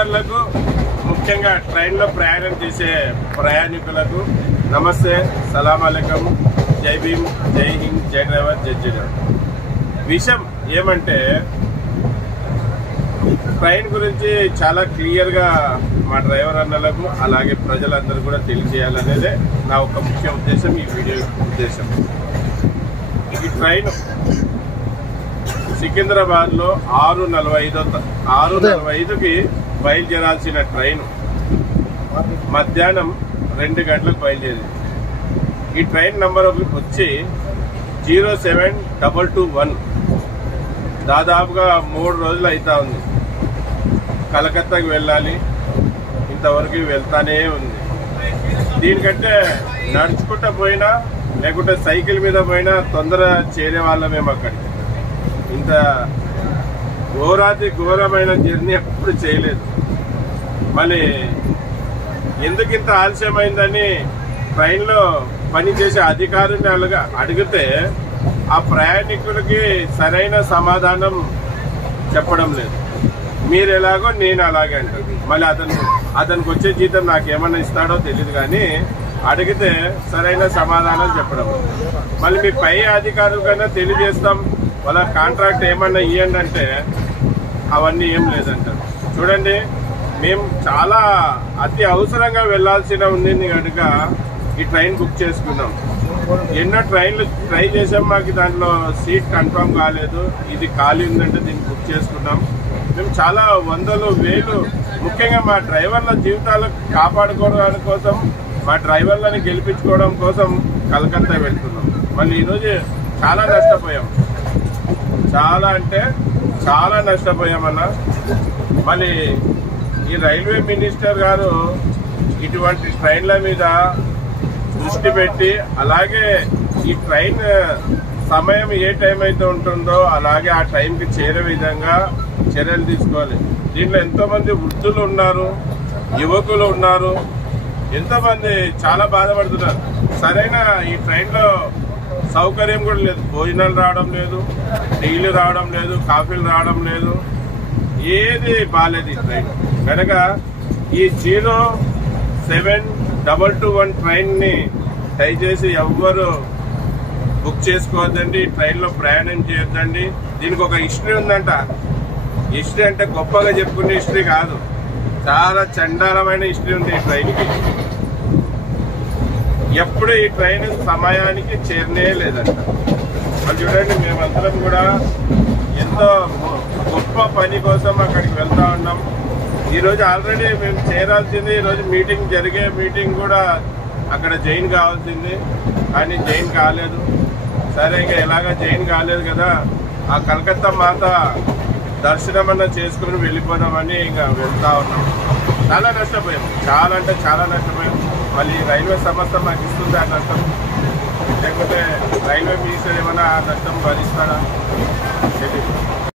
డ్రైవర్లకు ముఖ్యంగా ట్రైన్లో ప్రయాణం చేసే ప్రయాణికులకు నమస్తే, సలాం అలైకుం, జై భీమ్, జై హింద్, జై డ్రైవర్, జై జగన్. విషయం ఏమంటే ట్రైన్ గురించి చాలా క్లియర్గా మా డ్రైవర్ అన్నలకు అలాగే ప్రజలందరూ కూడా తెలియజేయాలనేదే నా ఒక ముఖ్య ఉద్దేశం, ఈ వీడియో ఉద్దేశం. ఈ ట్రైన్ సికింద్రాబాద్లో 6:45కి బయలుదేరాల్సిన ట్రైన్ మధ్యాహ్నం 2 గంటలకు బయలుదేరింది. ఈ ట్రైన్ నంబర్ వచ్చి 07221. దాదాపుగా 3 రోజులు అవుతా ఉంది. కలకత్తాకి వెళ్ళాలి, ఇంతవరకు వెళ్తానే ఉంది. దీనికంటే నడుచుకుంటూ పోయినా లేకుంటే సైకిల్ మీద పోయినా తొందర చేరే వాళ్ళమేమో అక్కడికి. ఇంత ఘోరమైన జర్నీ ఎప్పుడు చేయలేదు. మళ్ళీ ఎందుకు ఇంత ఆలస్యమైందని ట్రైన్లో పనిచేసే అధికారిని అడిగితే ఆ ప్రయాణికులకి సరైన సమాధానం చెప్పడం లేదు. మీరు ఎలాగో నేను అలాగే అంటారు. మళ్ళీ అతనికి వచ్చే జీతం నాకేమన్నా ఇస్తాడో తెలియదు, కానీ అడిగితే సరైన సమాధానం చెప్పడం. మళ్ళీ మీ పై అధికారులకైనా తెలియజేస్తాం, వాళ్ళ కాంట్రాక్ట్ ఏమన్నా ఇవ్వండి అంటే అవన్నీ ఏం లేదంటారు. చూడండి, మేము చాలా అతి అవసరంగా వెళ్లాల్సిన ఉంది కనుక ఈ ట్రైన్ బుక్ చేసుకున్నాం. ఎన్నో ట్రైన్లు ట్రై చేసాం, మాకు దాంట్లో సీట్ కన్ఫర్మ్ కాలేదు. ఇది ఖాళీ ఉందంటే దీన్ని బుక్ చేసుకున్నాం. మేము చాలా వందలు వేలు, ముఖ్యంగా మా డ్రైవర్ల జీవితాలు కాపాడుకోవడానికి కోసం, మా డ్రైవర్లని గెలిపించుకోవడం కోసం కలకత్తా వెళ్తున్నాం. మళ్ళీ ఈరోజు చాలా నష్టపోయాం, చాలా అంటే చాలా నష్టపోయామన్నా. మళ్ళీ ఈ రైల్వే మినిస్టర్ గారు ఇటువంటి ట్రైన్ల మీద దృష్టి పెట్టి, అలాగే ఈ ట్రైన్ సమయం ఏ టైం అయితే ఉంటుందో అలాగే ఆ టైంకి చేరే విధంగా చర్యలు తీసుకోవాలి. దీంట్లో ఎంతోమంది వృద్ధులు ఉన్నారు, యువకులు ఉన్నారు, ఎంతోమంది చాలా బాధపడుతున్నారు. సరైన ఈ ట్రైన్లో సౌకర్యం కూడా లేదు. భోజనాలు రావడం లేదు, టీలు రావడం లేదు, కాఫీలు రావడం లేదు, ఏది బాగాలేదు ఈ ట్రైన్. కనుక ఈ 07221 ట్రైన్ని దయచేసి ఎవ్వరు బుక్ చేసుకోవద్దండి, ట్రైన్లో ప్రయాణం చేయొద్దండి. దీనికి ఒక హిస్టరీ ఉందంట. హిస్టరీ అంటే గొప్పగా చెప్పుకునే హిస్టరీ కాదు, చాలా చండాలమైన హిస్టరీ ఉంది ఈ ట్రైన్కి. ఎప్పుడు ఈ ట్రైన్ సమయానికి చేరనే లేదంట. మరి చూడండి, మేమందరం కూడా ఎంతో గొప్ప పని కోసం అక్కడికి వెళ్తా ఉన్నాం. ఈరోజు ఆల్రెడీ మేము చేరాల్సింది, ఈరోజు జరిగే మీటింగ్ కూడా అక్కడ జాయిన్ కావాల్సింది, కానీ జాయిన్ కాలేదు. సరే, ఇంకా ఎలాగా జాయిన్ కాలేదు కదా, ఆ కలకత్తా మాత దర్శనం అన్న చేసుకుని వెళ్ళిపోదామని ఇంకా వెళ్తా ఉన్నాం. చాలా నష్టపోయాం, చాలా అంటే చాలా నష్టపోయాం. మళ్ళీ రైల్వే సంస్థ మాకు ఇస్తుంది ఆ నష్టం, లేకపోతే రైల్వే మినిస్టర్ ఏమైనా ఆ నష్టం భరిస్తాడా తెలియదు.